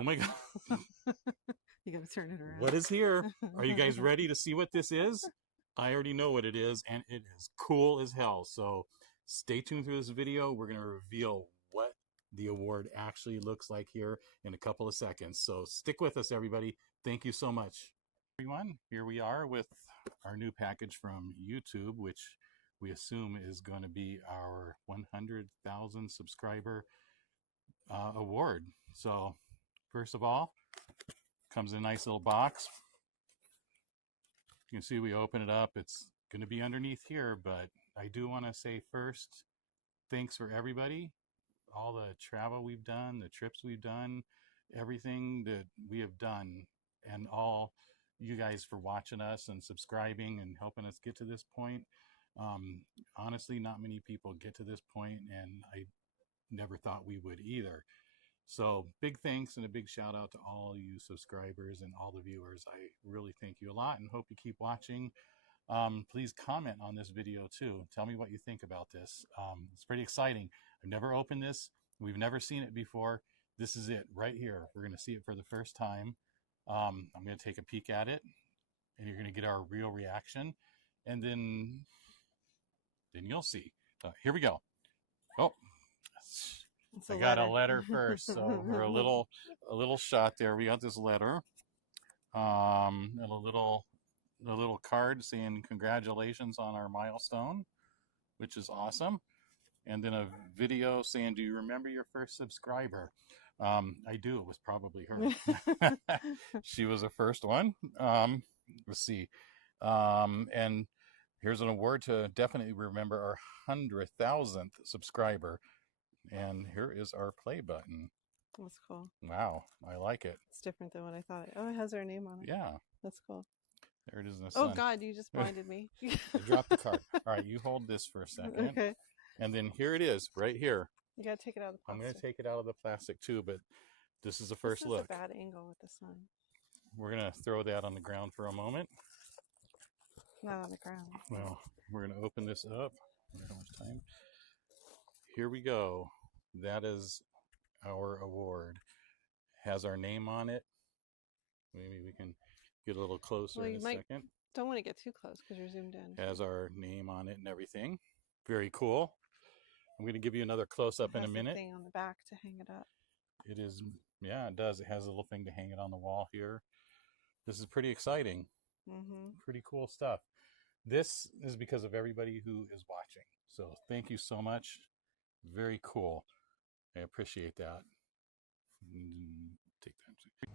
Oh my God. You gotta turn it around. What is here? Are you guys ready to see what this is? I already know what it is, and it is cool as hell. So stay tuned through this video. We're going to reveal what the award actually looks like here in a couple of seconds. So stick with us, everybody. Thank you so much. Everyone, here we are with our new package from YouTube, which we assume is going to be our 100,000 subscriber award. So first of all, comes in a nice little box. You can see we open it up. It's going to be underneath here, but I do want to say first, thanks for everybody, all the travel we've done, the trips we've done, everything that we have done, and all you guys for watching us and subscribing and helping us get to this point. Honestly, not many people get to this point, and I never thought we would either. So big thanks and a big shout out to all you subscribers and all the viewers. I really thank you a lot and hope you keep watching. Please comment on this video too. Tell me what you think about this. It's pretty exciting. I've never opened this. We've never seen it before. This is it right here. We're going to see it for the first time. I'm going to take a peek at it, and you're going to get our real reaction, and then you'll see. Here we go. Oh, I got a letter first, so we're a little shot there. We got this letter, and a little card saying congratulations on our milestone, which is awesome, and then a video saying, "Do you remember your first subscriber?" I do. It was probably her. She was the first one. Let's see, and here's an award to definitely remember our 100,000th subscriber. And here is our play button. That's cool. Wow, I like it. It's different than what I thought. Oh, it has our name on it. Yeah. That's cool. There it is in the sun. Oh, God, you just blinded me. I dropped the card. All right, you hold this for a second. Okay. And then here it is, right here. You got to take it out of the plastic. I'm going to take it out of the plastic too, but this is the first look. This is a bad angle with the sun. We're going to throw that on the ground for a moment. Not on the ground. Well, we're going to open this up. How much time? Here we go. That is our award. Has our name on it. Maybe we can get a little closer in a second. Don't want to get too close because you're zoomed in. Has our name on it and everything. Very cool. I'm going to give you another close-up in a minute. It has a thing on the back to hang it up. It is, yeah, it does. It has a little thing to hang it on the wall here. This is pretty exciting. Pretty cool stuff. This is because of everybody who is watching. So thank you so much. Very cool. I appreciate that. Take that.